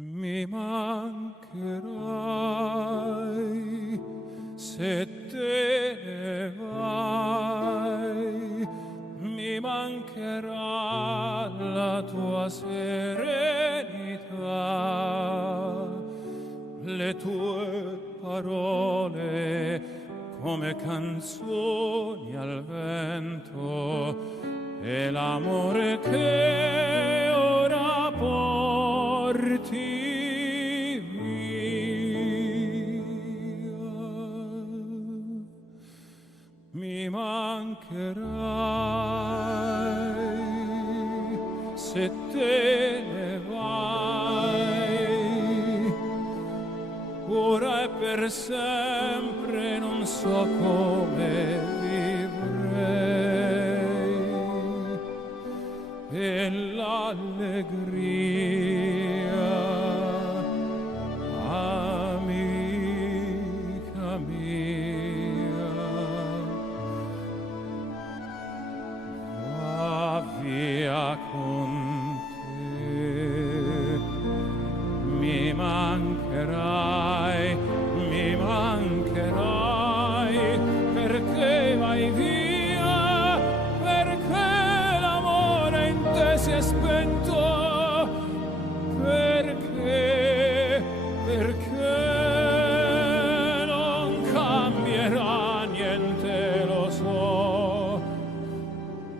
Mi mancherai se te ne vai, mi mancherà la tua serenità, le tue parole come canzoni al vento e l'amore che ora porti via. Mi mancherai se te ne vai, ora e per sempre non so come vivrei, e l'allegria, amica mia, va via con te. Mi mancherai, perché vai via, perché l'amore in te si è spento, perché non cambierà niente, lo so,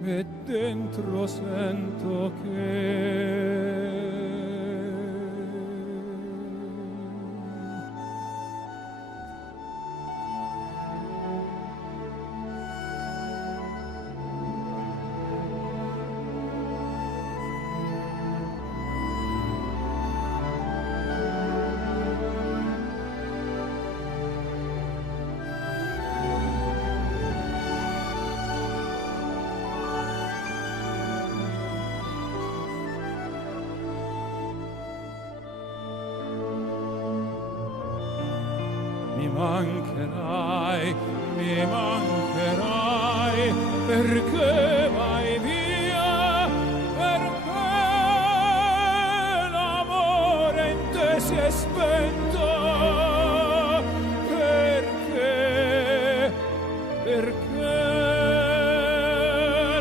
e dentro sento che mi mancherai, perché vai via, perché l'amore in te si è spento, perché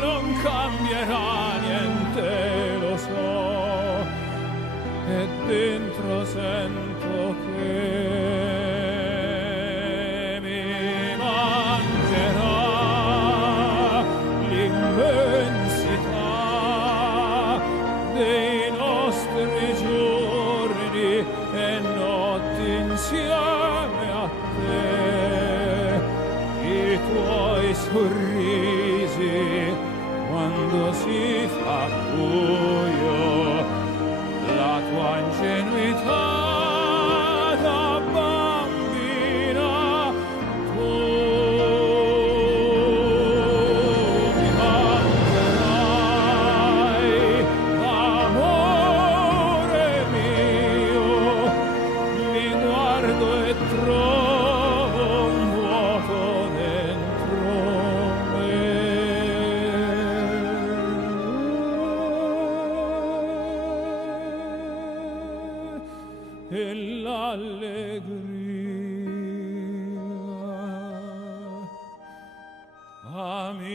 non cambierà niente, lo so, e dentro sento che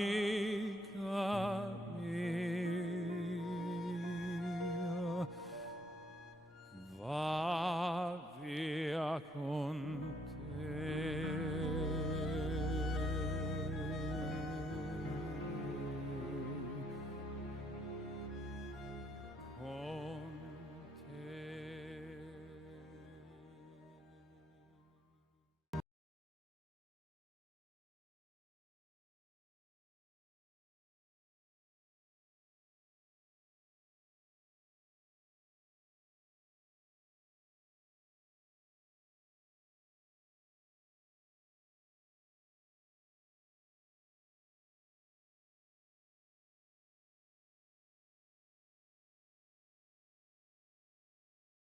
amica